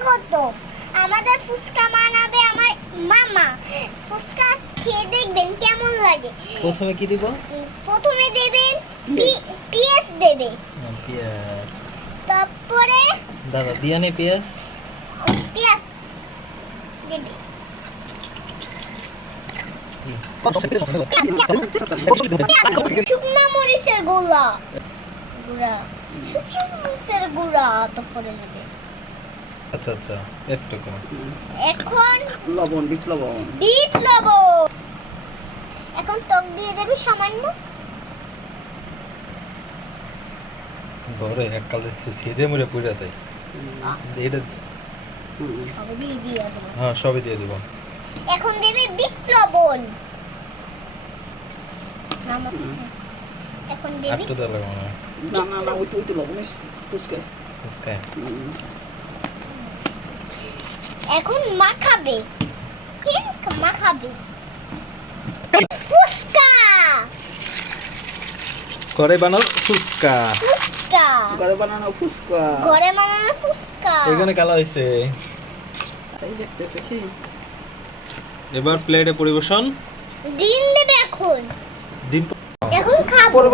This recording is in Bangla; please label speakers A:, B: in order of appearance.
A: মতো আমাদের ফুচকা বানাবে আমার মামা। ফুচকা খেয়ে দেখবেন কেমন লাগে।
B: প্রথমে কি দিব?
A: প্রথমে দেবেন
C: পেঁয়াজ।
A: পেঁয়াজ দেবে,
B: পেঁয়াজ।
A: তারপরে
B: দাদা দিয়া নেই পেঁয়াজ।
A: পেঁয়াজ দেবে, শুকনা মরিচের গুঁড়া গুঁড়া শুকনা মরিচের গুঁড়া তারপরে নেবে।
B: আচ্ছা আচ্ছা, এতটুকু।
A: এখন
C: লবণ, বিট লবণ।
A: বিট লবণ। এখন টক দিয়ে দেবে সামান্য।
B: ধরে এককালে ছিঁড়ে মুড়ে পুড়ে দেয়। এটা
A: সব দিয়ে দিয়ে দেবো।
B: হ্যাঁ সবই দিয়ে দিব।
A: এখন দেবে বিট লবণ। এখন দেবে
B: একটু দেওয়া লাগবে না।
C: না না না, ওই তো লবণ ফুচকা।
B: ফুচকায়
A: এখন মাখাবে। কি মাখাবে? ফুচকা।
B: করে বানাও ফুচকা।
A: ফুচকা
C: ঘরে বানানো ফুচকা।
A: ঘরে বানানো ফুচকা।
B: এখানে কালা হয়েছে।
C: এই দেখতেছে কি?
B: এবার প্লেটে পরিবেশন।
A: ডিম দেবে এখন।
B: ডিম
A: এখন খাবো।